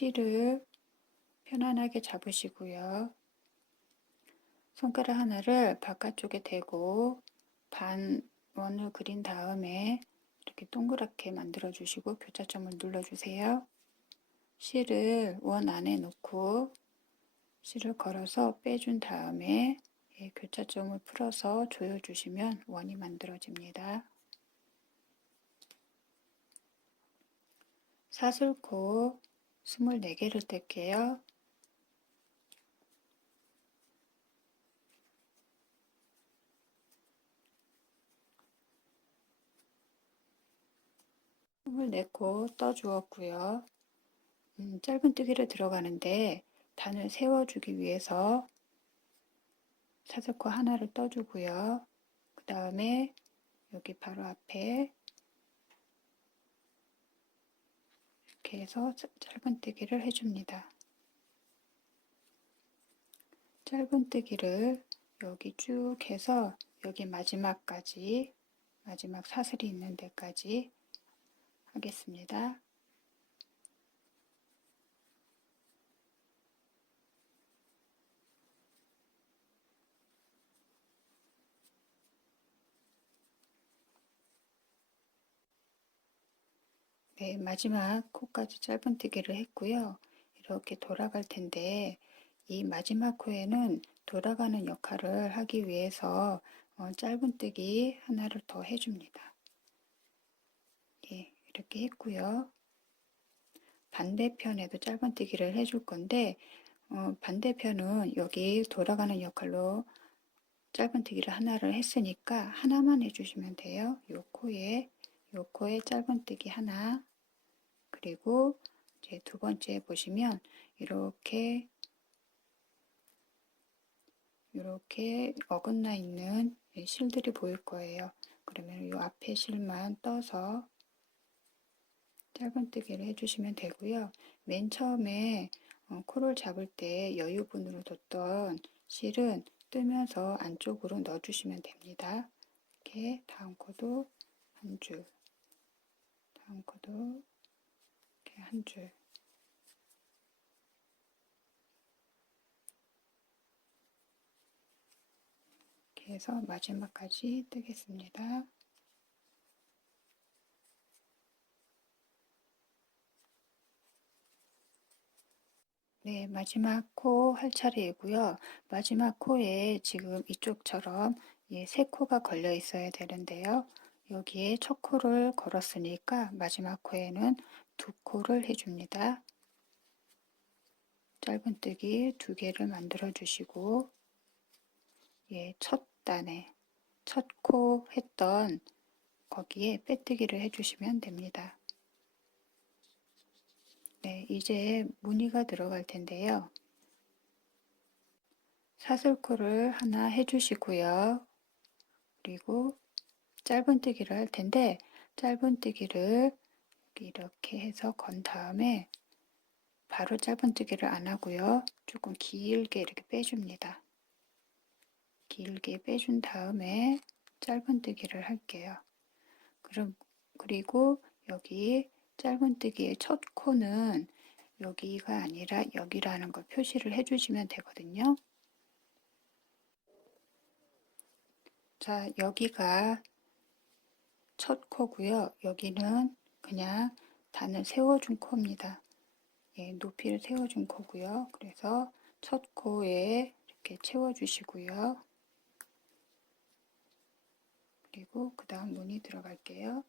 실을 편안하게 잡으시고요. 손가락 하나를 바깥쪽에 대고 반원을 그린 다음에 이렇게 동그랗게 만들어 주시고 교차점을 눌러 주세요. 실을 원 안에 놓고 실을 걸어서 빼준 다음에 교차점을 풀어서 조여주시면 원이 만들어집니다. 사슬코 24개를 뗄게요. 네 코 떠주었고요. 짧은뜨기를 들어가는데 단을 세워주기 위해서 사슬코 하나를 떠주고요. 그 다음에 여기 바로 앞에 이렇게 해서 짧은뜨기를 해줍니다. 짧은뜨기를 여기 쭉 해서 여기 마지막까지, 마지막 사슬이 있는 데까지 하겠습니다. 네, 마지막 코까지 짧은뜨기를 했고요. 이렇게 돌아갈 텐데 이 마지막 코에는 돌아가는 역할을 하기 위해서 짧은뜨기 하나를 더 해줍니다. 예, 이렇게 했고요. 반대편에도 짧은뜨기를 해줄 건데 반대편은 여기 돌아가는 역할로 짧은뜨기를 하나를 했으니까 하나만 해주시면 돼요. 요 코에 짧은뜨기 하나, 그리고 이제 두 번째 보시면 이렇게 어긋나 있는 실들이 보일 거예요. 그러면 이 앞에 실만 떠서 짧은뜨기를 해주시면 되고요. 맨 처음에 코를 잡을 때 여유분으로 뒀던 실은 뜨면서 안쪽으로 넣어주시면 됩니다. 이렇게 다음 코도 한 줄, 다음 코도 이렇게 한 줄. 이렇게 해서 마지막까지 뜨겠습니다. 네, 마지막 코 할 차례이고요. 마지막 코에 지금 이쪽처럼 세 코가 걸려 있어야 되는데요. 여기에 첫 코를 걸었으니까 마지막 코에는 두 코를 해줍니다. 짧은뜨기 2개를 만들어 주시고 첫 단에 첫 코 했던 거기에 빼뜨기를 해주시면 됩니다. 네, 이제 무늬가 들어갈 텐데요. 사슬코를 하나 해주시고요. 그리고 짧은뜨기를 할 텐데 짧은뜨기를 이렇게 해서 건 다음에 바로 짧은뜨기를 안 하고요. 조금 길게 이렇게 빼줍니다. 길게 빼준 다음에 짧은뜨기를 할게요. 그리고 여기 짧은뜨기의 첫 코는 여기가 아니라 여기라는 걸 표시를 해주시면 되거든요. 자, 여기가 첫 코고요. 여기는 그냥 단을 세워준 코입니다. 높이를 세워준 코고요. 그래서 첫 코에 이렇게 채워주시고요. 그리고 그 다음 무늬 들어갈게요.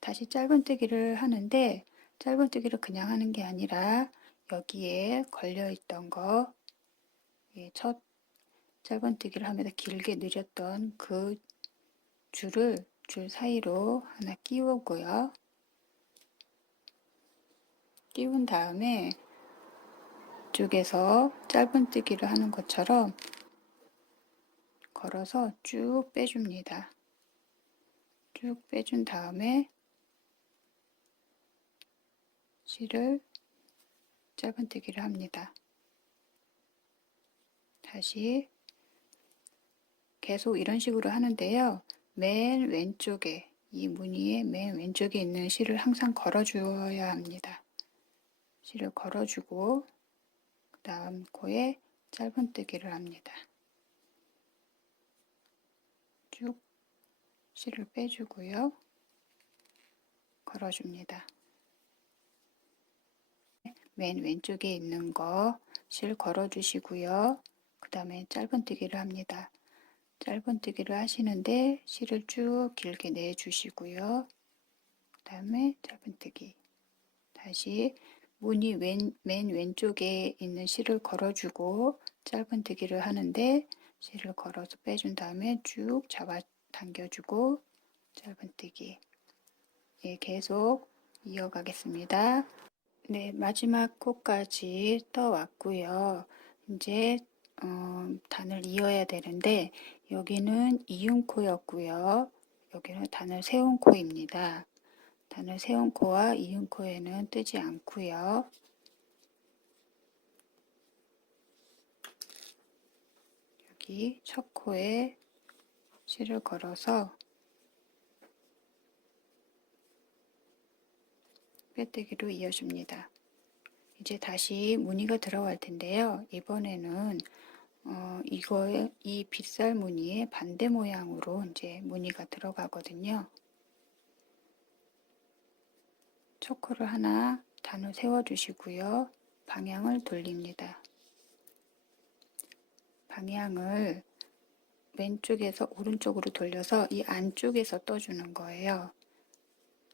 다시 짧은뜨기를 하는데 짧은뜨기를 그냥 하는 게 아니라 여기에 걸려있던 거 첫 짧은뜨기를 하면서 길게 늘렸던 그 줄을 줄 사이로 하나 끼우고요. 끼운 다음에 이쪽에서 짧은뜨기를 하는 것처럼 걸어서 쭉 빼줍니다. 쭉 빼준 다음에 실을 짧은뜨기를 합니다. 다시 계속 이런 식으로 하는데요. 맨 왼쪽에 이 무늬의 맨 왼쪽에 있는 실을 항상 걸어주어야 합니다. 실을 걸어주고 그 다음 코에 짧은뜨기를 합니다. 쭉 실을 빼주고요. 걸어줍니다. 맨 왼쪽에 있는 거 실 걸어주시고요. 그 다음에 짧은뜨기를 합니다. 짧은뜨기를 하시는데 실을 쭉 길게 내주시고요. 그 다음에 짧은뜨기. 다시 무늬 맨 왼쪽에 있는 실을 걸어주고 짧은뜨기를 하는데 실을 걸어서 빼준 다음에 쭉 잡아 당겨주고 짧은뜨기. 예, 계속 이어가겠습니다. 네, 마지막 코까지 떠왔고요. 이제 단을 이어야 되는데 여기는 이은 코였고요. 여기는 단을 세운 코입니다. 단을 세운 코와 이은 코에는 뜨지 않고요. 여기 첫 코에 실을 걸어서 빼뜨기로 이어줍니다. 이제 다시 무늬가 들어갈 텐데요. 이번에는 이 빗살 무늬의 반대 모양으로 이제 무늬가 들어가거든요. 첫 코를 하나 단을 세워주시고요. 방향을 돌립니다. 방향을 왼쪽에서 오른쪽으로 돌려서 이 안쪽에서 떠주는 거예요.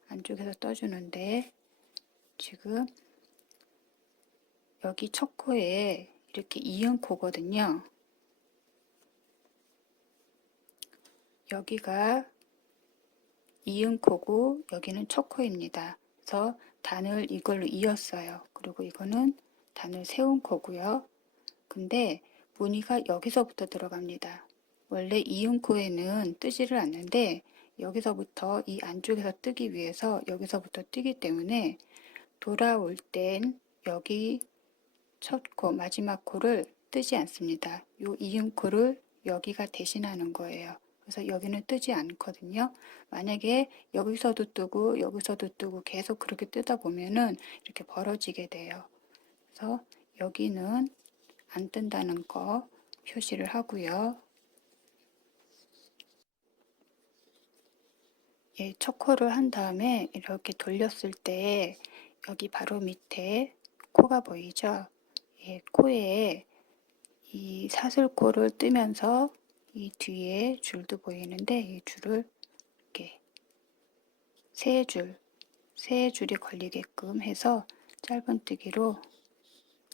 안쪽에서 떠주는데 지금 여기 첫 코에 이렇게 이은 코거든요. 여기가 이은 코고 여기는 첫 코입니다. 그래서 단을 이걸로 이었어요. 그리고 이거는 단을 세운 코고요. 근데 무늬가 여기서부터 들어갑니다. 원래 이은 코에는 뜨지를 않는데 여기서부터 이 안쪽에서 뜨기 위해서 여기서부터 뜨기 때문에 돌아올 땐 여기 첫 코, 마지막 코를 뜨지 않습니다. 요 이음 코를 여기가 대신하는 거예요. 그래서 여기는 뜨지 않거든요. 만약에 여기서도 뜨고 여기서도 뜨고 계속 그렇게 뜨다 보면은 이렇게 벌어지게 돼요. 그래서 여기는 안 뜬다는 거 표시를 하고요. 예, 첫 코를 한 다음에 이렇게 돌렸을 때 여기 바로 밑에 코가 보이죠? 예, 코에 이 사슬코를 뜨면서 이 뒤에 줄도 보이는데 이 줄을 이렇게 세 줄이 걸리게끔 해서 짧은뜨기로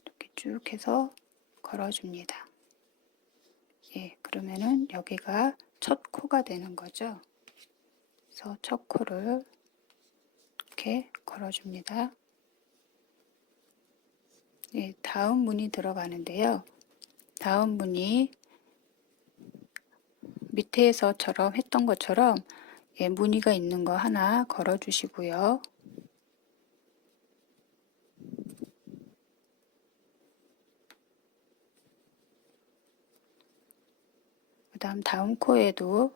이렇게 쭉 해서 걸어줍니다. 예, 그러면은 여기가 첫 코가 되는 거죠. 그래서 첫 코를 이렇게 걸어줍니다. 예, 다음 무늬 들어가는데요. 다음 무늬 밑에서처럼 했던 것처럼 예, 무늬가 있는 거 하나 걸어 주시고요. 그 다음 코에도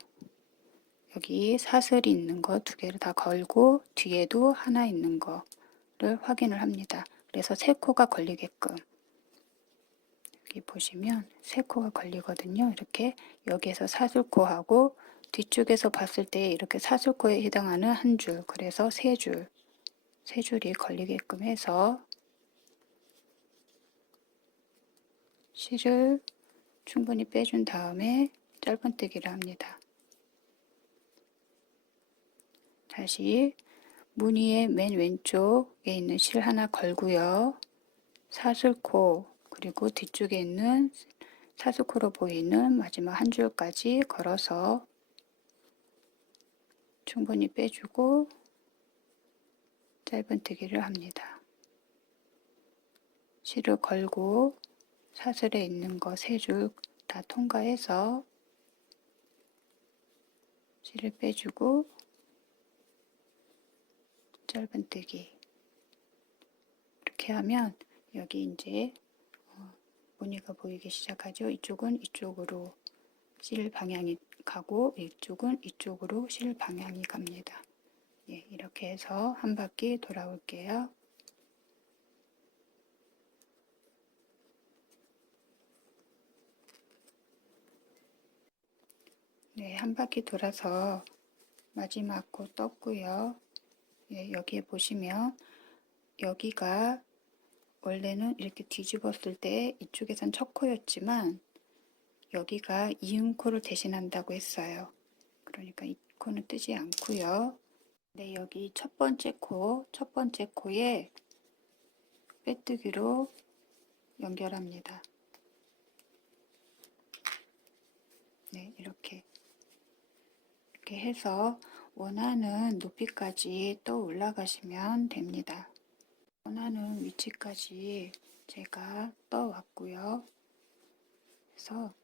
여기 사슬이 있는 거 두 개를 다 걸고 뒤에도 하나 있는 거를 확인을 합니다. 그래서 세 코가 걸리게끔 여기 보시면 세 코가 걸리거든요. 이렇게 여기에서 사슬코하고 뒤쪽에서 봤을 때 이렇게 사슬코에 해당하는 한 줄, 그래서 세 줄이 걸리게끔 해서 실을 충분히 빼준 다음에 짧은뜨기를 합니다. 다시 무늬의 맨 왼쪽에 있는 실 하나 걸고요. 사슬코 그리고 뒤쪽에 있는 사슬코로 보이는 마지막 한 줄까지 걸어서 충분히 빼주고 짧은뜨기를 합니다. 실을 걸고 사슬에 있는 거 세 줄 다 통과해서 실을 빼주고 짧은뜨기 이렇게 하면 여기 이제 무늬가 보이기 시작하죠. 이쪽은 이쪽으로 실 방향이 가고 이쪽은 이쪽으로 실 방향이 갑니다. 예, 이렇게 해서 한 바퀴 돌아올게요. 네, 한 바퀴 돌아서 마지막 코 떴고요. 예, 여기에 보시면 여기가 원래는 이렇게 뒤집었을 때 이쪽에선 첫 코였지만 여기가 이음코를 대신한다고 했어요. 그러니까 이 코는 뜨지 않고요. 네, 여기 첫 번째 코에 빼뜨기로 연결합니다. 네, 이렇게 해서 원하는 높이까지 또 올라가시면 됩니다. 원하는 위치까지 제가 떠왔고요. 그래서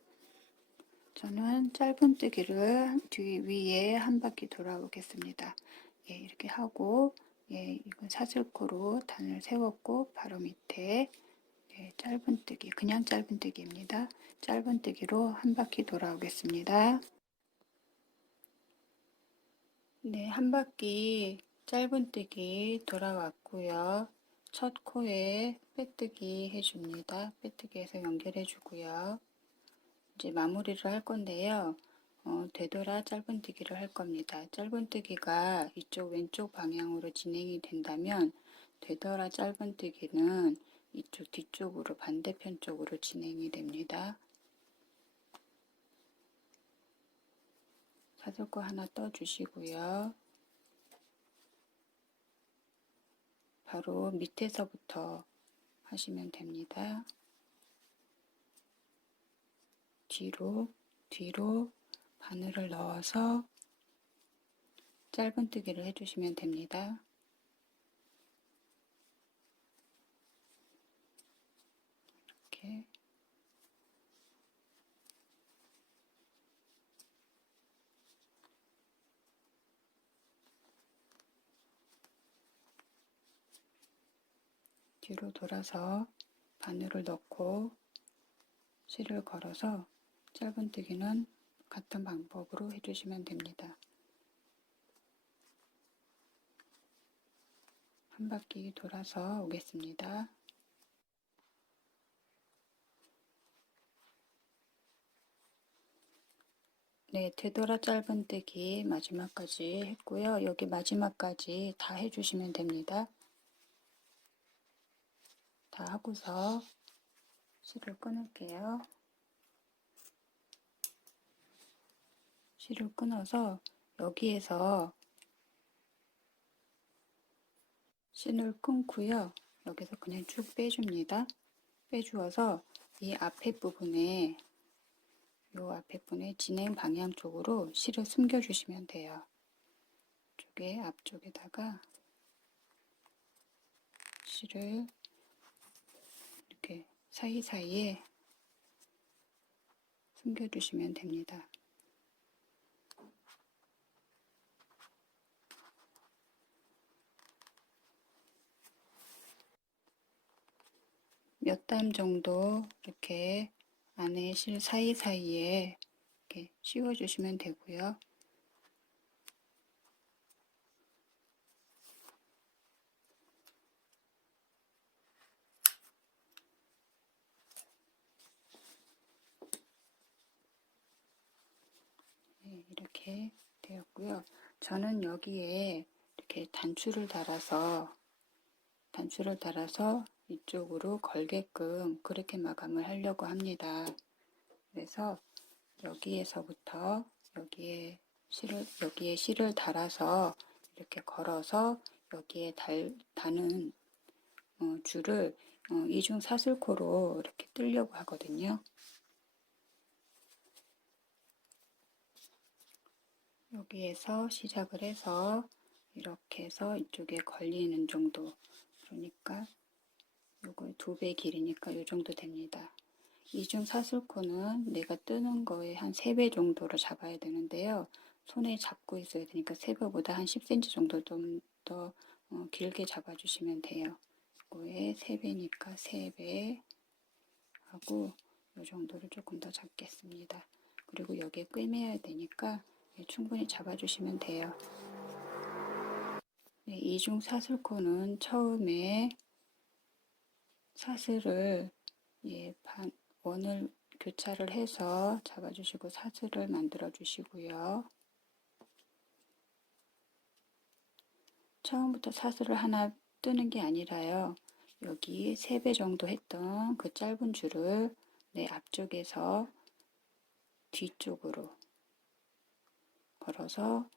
저는 짧은뜨기를 위에 한 바퀴 돌아오겠습니다. 예, 이렇게 하고, 예, 이건 사슬코로 단을 세웠고 바로 밑에 예, 짧은뜨기, 그냥 짧은뜨기입니다. 짧은뜨기로 한 바퀴 돌아오겠습니다. 네, 한 바퀴 짧은뜨기 돌아왔고요. 첫 코에 빼뜨기 해줍니다. 빼뜨기해서 연결해 주고요. 이제 마무리를 할 건데요. 되돌아 짧은뜨기를 할 겁니다. 짧은뜨기가 이쪽 왼쪽 방향으로 진행이 된다면 되돌아 짧은뜨기는 이쪽 뒤쪽으로 반대편 쪽으로 진행이 됩니다. 사슬코 하나 떠주시고요. 바로 밑에서부터 하시면 됩니다. 뒤로 바늘을 넣어서 짧은뜨기를 해주시면 됩니다. 이렇게 뒤로 돌아서 바늘을 넣고 실을 걸어서 짧은뜨기는 같은 방법으로 해주시면 됩니다. 한 바퀴 돌아서 오겠습니다. 네, 되돌아 짧은뜨기 마지막까지 했고요. 여기 마지막까지 다 해주시면 됩니다. 다 하고서 실을 끊을게요. 실을 끊어서 여기에서 실을 끊고요. 여기서 그냥 쭉 빼줍니다. 빼주어서 이 앞에 부분에 진행 방향 쪽으로 실을 숨겨주시면 돼요. 이쪽에 앞쪽에다가 실을 이렇게 사이사이에 숨겨주시면 됩니다. 몇 담 정도 이렇게 안에 실 사이사이에 이렇게 씌워주시면 되고요. 네, 이렇게 되었고요. 저는 여기에 이렇게 단추를 달아서 이쪽으로 걸게끔 그렇게 마감을 하려고 합니다. 그래서 여기에서부터 여기에 실을 달아서 이렇게 걸어서 여기에 다는 줄을 이중 사슬코로 이렇게 뜨려고 하거든요. 여기에서 시작을 해서 이렇게 해서 이쪽에 걸리는 정도, 그러니까 요거 2배 길이니까 요 정도 됩니다. 이중 사슬코는 내가 뜨는 거에 한 3배 정도로 잡아야 되는데요. 손에 잡고 있어야 되니까 3배보다 한 10cm 정도 좀 더 길게 잡아주시면 돼요. 이거에 3배니까 3배 하고 요 정도를 조금 더 잡겠습니다. 그리고 여기에 꿰매야 되니까 충분히 잡아주시면 돼요. 네, 이중 사슬코는 처음에 사슬을 원을 교차를 해서 잡아주시고 사슬을 만들어 주시고요. 처음부터 사슬을 하나 뜨는 게 아니라요. 여기 3배 정도 했던 그 짧은 줄을 앞쪽에서 뒤쪽으로 걸어서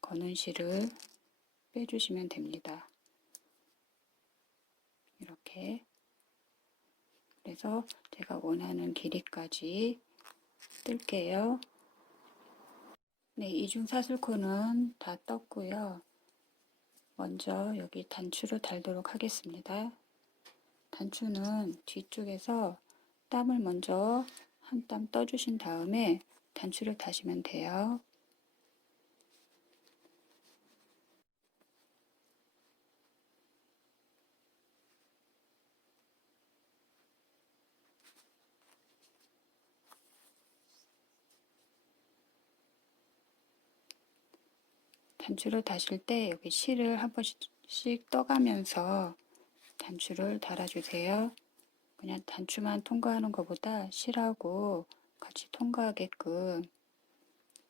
거는 실을 빼주시면 됩니다. 이렇게. 그래서 제가 원하는 길이까지 뜰게요. 네, 이중 사슬코는 다 떴고요. 먼저 여기 단추를 달도록 하겠습니다. 단추는 뒤쪽에서 땀을 먼저 한 땀 떠주신 다음에 단추를 다시면 돼요. 단추를 다실 때 여기 실을 한 번씩 떠가면서 단추를 달아주세요. 그냥 단추만 통과하는 것보다 실하고 같이 통과하게끔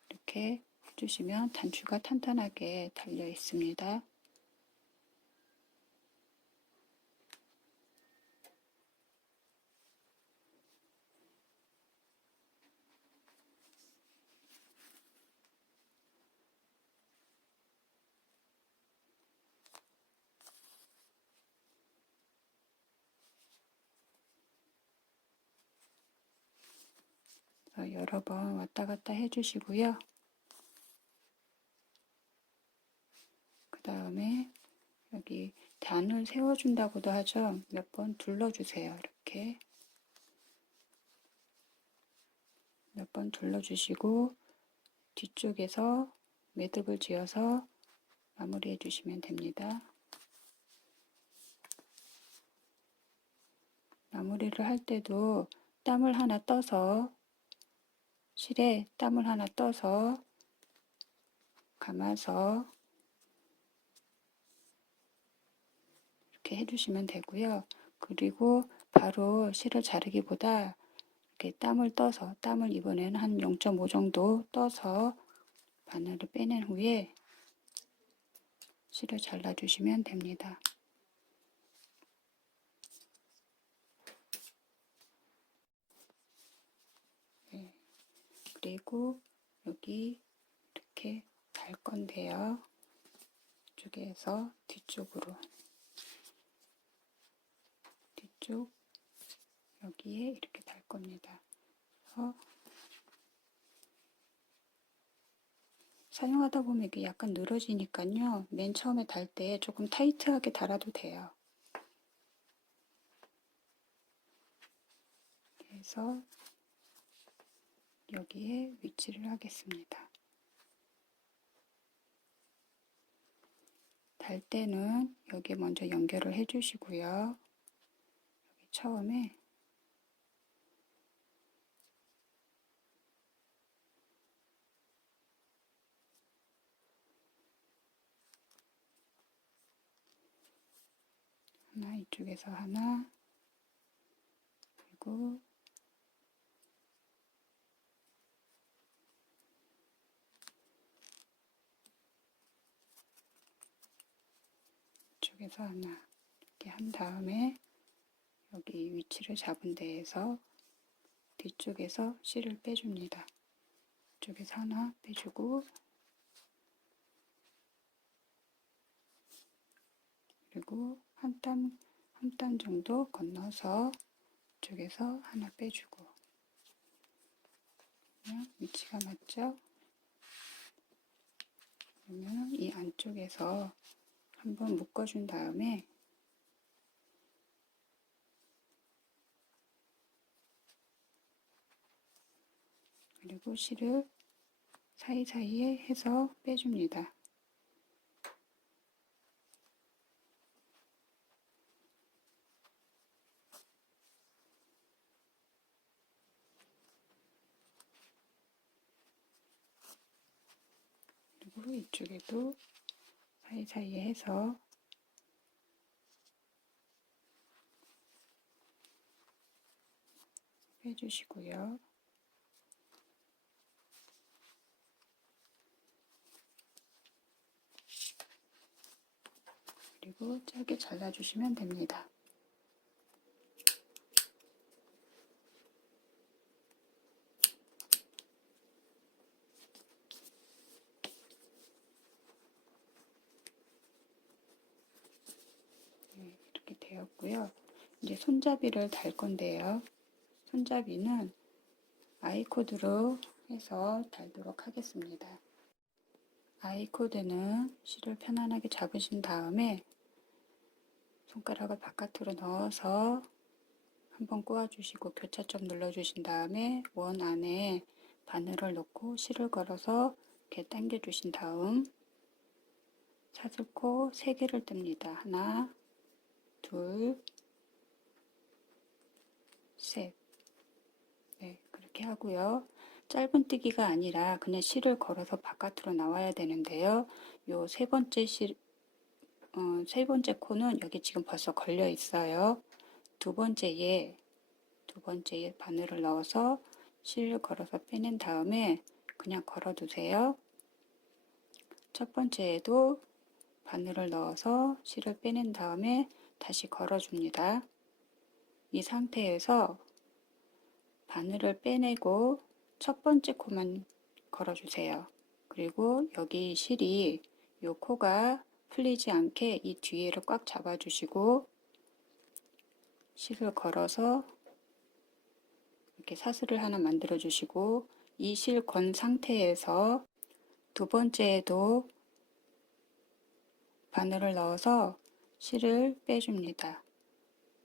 이렇게 해주시면 단추가 탄탄하게 달려 있습니다. 여러 번 왔다 갔다 해주시고요. 그 다음에 여기 단을 세워준다고도 하죠. 몇 번 둘러주세요. 이렇게 몇 번 둘러주시고 뒤쪽에서 매듭을 지어서 마무리해 주시면 됩니다. 마무리를 할 때도 땀을 하나 떠서 실에 땀을 하나 떠서 감아서 이렇게 해주시면 되고요. 그리고 바로 실을 자르기보다 이렇게 땀을 떠서 땀을 이번에는 한 0.5 정도 떠서 바늘을 빼낸 후에 실을 잘라주시면 됩니다. 네. 그리고 여기 이렇게 달 건데요. 이쪽에서 뒤쪽으로 뒤쪽 여기에 이렇게 달 겁니다. 그래서 사용하다 보면 이게 약간 늘어지니까요. 맨 처음에 달 때 조금 타이트하게 달아도 돼요. 그래서 여기에 위치를 하겠습니다. 달 때는 여기 먼저 연결을 해 주시고요. 여기 처음에 하나, 이쪽에서 하나, 그리고 이쪽에서 하나 이렇게 한 다음에 여기 위치를 잡은 데에서 뒤쪽에서 실을 빼줍니다. 이쪽에서 하나 빼주고 그리고 한 땀 정도 건너서 이쪽에서 하나 빼주고 위치가 맞죠? 그러면 이 안쪽에서 한번 묶어준 다음에 그리고 실을 사이사이에 해서 빼줍니다. 그리고 이쪽에도 사이사이에 해서 빼주시고요. 그리고 짧게 잘라주시면 됩니다. 이렇게 되었고요. 이제 손잡이를 달 건데요. 손잡이는 아이코드로 해서 달도록 하겠습니다. 아이코드는 실을 편안하게 잡으신 다음에 손가락을 바깥으로 넣어서 한번 꼬아주시고 교차점 눌러주신 다음에 원 안에 바늘을 넣고 실을 걸어서 이렇게 당겨주신 다음 사슬코 3개를 뜹니다. 하나, 둘, 셋. 네, 그렇게 하고요. 짧은 뜨기가 아니라 그냥 실을 걸어서 바깥으로 나와야 되는데요. 요 세 번째 세 번째 코는 여기 지금 벌써 걸려 있어요. 두 번째에 바늘을 넣어서 실을 걸어서 빼낸 다음에 그냥 걸어두세요. 첫 번째에도 바늘을 넣어서 실을 빼낸 다음에 다시 걸어줍니다. 이 상태에서 바늘을 빼내고 첫 번째 코만 걸어주세요. 그리고 여기 실이 이 코가 풀리지 않게 이 뒤에를 꽉 잡아주시고 실을 걸어서 이렇게 사슬을 하나 만들어 주시고 이 실 건 상태에서 두 번째에도 바늘을 넣어서 실을 빼줍니다.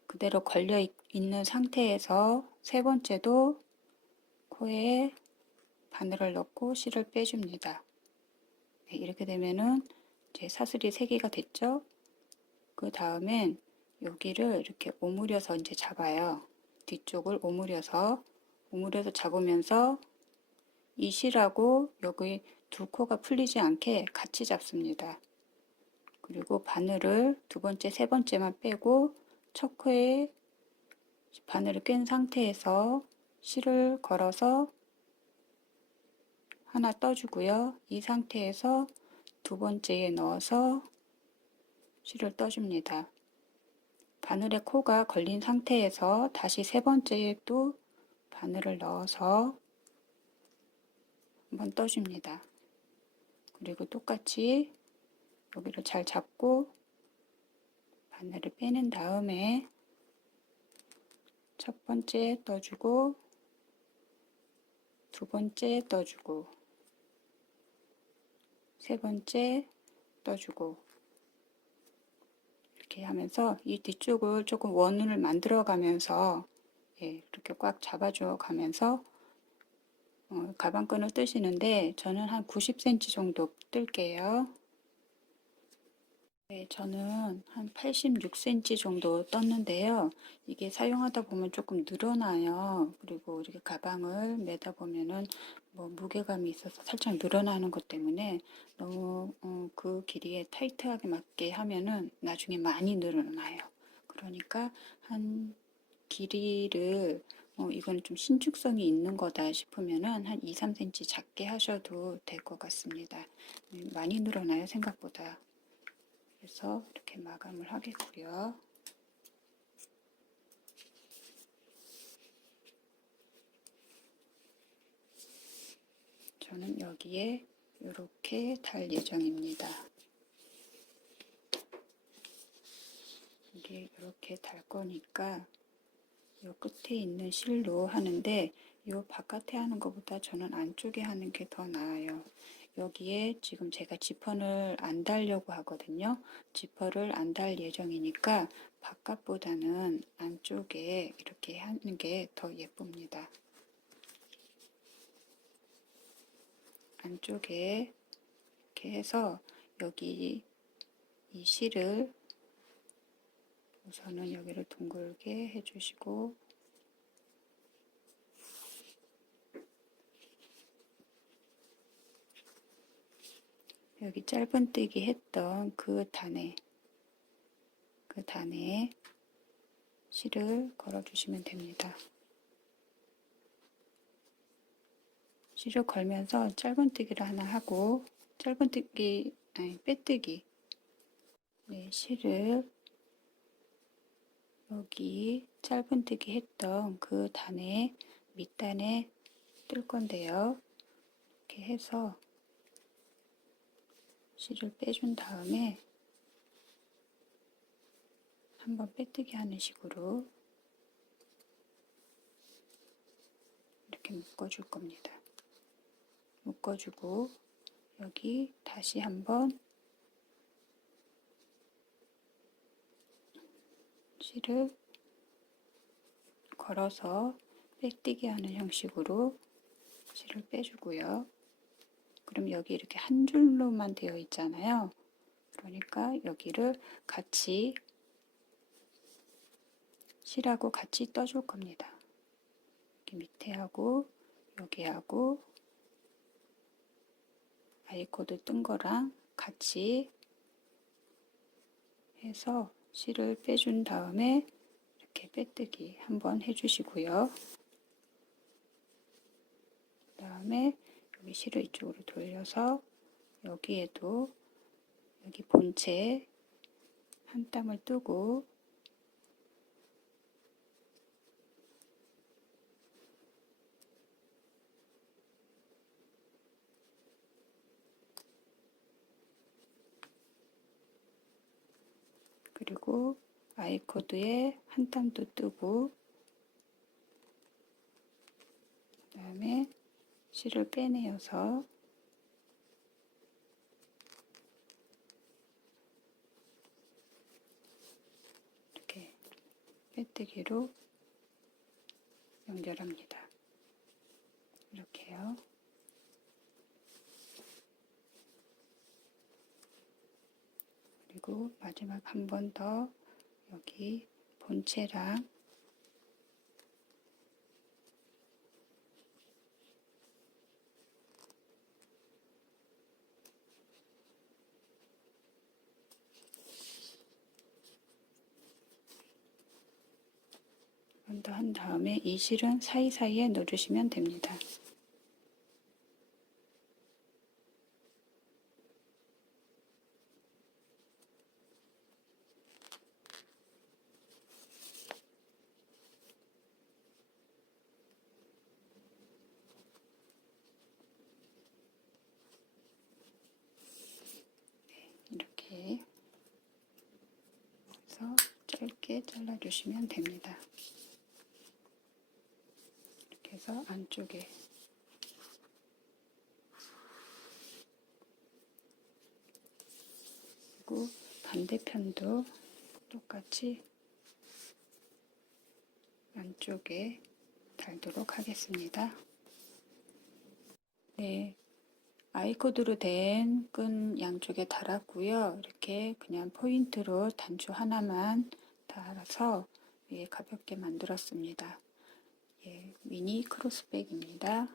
그대로 걸려 있는 상태에서 세 번째도 코에 바늘을 넣고 실을 빼줍니다. 네, 이렇게 되면은 이제 사슬이 3개가 됐죠? 그 다음엔 여기를 이렇게 오므려서 이제 잡아요. 뒤쪽을 오므려서 잡으면서 이 실하고 여기 두 코가 풀리지 않게 같이 잡습니다. 그리고 바늘을 두 번째, 세 번째만 빼고 첫 코에 바늘을 깬 상태에서 실을 걸어서 하나 떠주고요. 이 상태에서 두 번째에 넣어서 실을 떠줍니다. 바늘에 코가 걸린 상태에서 다시 세 번째에 또 바늘을 넣어서 한번 떠줍니다. 그리고 똑같이 여기를 잘 잡고 바늘을 빼낸 다음에 첫 번째 떠주고 두 번째 떠주고 세 번째 떠주고 이렇게 하면서 이 뒤쪽을 조금 원을 만들어 가면서 이렇게 꽉 잡아줘 가면서 가방끈을 뜨시는데 저는 한 90cm 정도 뜰게요. 네, 저는 한 86cm 정도 떴는데요. 이게 사용하다 보면 조금 늘어나요. 그리고 이렇게 가방을 매다 보면은 뭐 무게감이 있어서 살짝 늘어나는 것 때문에 너무 그 길이에 타이트하게 맞게 하면은 나중에 많이 늘어나요. 그러니까 한 길이를 이건 좀 신축성이 있는 거다 싶으면은 한 2, 3cm 작게 하셔도 될 것 같습니다. 많이 늘어나요, 생각보다. 그래서 이렇게 마감을 하겠고요. 저는 여기에 이렇게 달 예정입니다. 이게 이렇게 달 거니까 이 끝에 있는 실로 하는데 이 바깥에 하는 것보다 저는 안쪽에 하는 게 더 나아요. 여기에 지금 제가 지퍼를 안 달려고 하거든요. 지퍼를 안 달 예정이니까 바깥보다는 안쪽에 이렇게 하는 게 더 예쁩니다. 안쪽에 이렇게 해서 여기 이 실을 우선은 여기를 둥글게 해주시고 여기 짧은뜨기 했던 그 단에 실을 걸어주시면 됩니다. 실을 걸면서 짧은뜨기를 하나 하고 빼뜨기. 네, 실을 여기 짧은뜨기 했던 그 단에 밑단에 뜰 건데요. 이렇게 해서 실을 빼준 다음에 한번 빼뜨기 하는 식으로 이렇게 묶어줄 겁니다. 묶어주고 여기 다시 한번 실을 걸어서 빼뜨기 하는 형식으로 실을 빼주고요. 그럼 여기 이렇게 한 줄로만 되어 있잖아요. 그러니까 여기를 같이 실하고 같이 떠줄 겁니다. 여기 밑에 하고 여기 하고 아이코드 뜬 거랑 같이 해서 실을 빼준 다음에 이렇게 빼뜨기 한번 해주시고요. 그 다음에 여기 실을 이쪽으로 돌려서 여기에도 여기 본체 한 땀을 뜨고 그리고 아이코드에 한 땀도 뜨고 그 다음에 실을 빼내어서 이렇게 빼뜨기로 연결합니다. 이렇게요. 그리고 마지막 한 번 더 여기 본체랑 한 번 더 한 다음에 이 실은 사이사이에 넣어주시면 됩니다. 이렇게 해서 짧게 잘라주시면 됩니다. 이렇게 해서 안쪽에 그리고 반대편도 똑같이 안쪽에 달도록 하겠습니다. 네, 아이코드로 된 끈 양쪽에 달았고요. 이렇게 그냥 포인트로 단추 하나만 달아서 가볍게 만들었습니다. 예, 미니 크로스백입니다.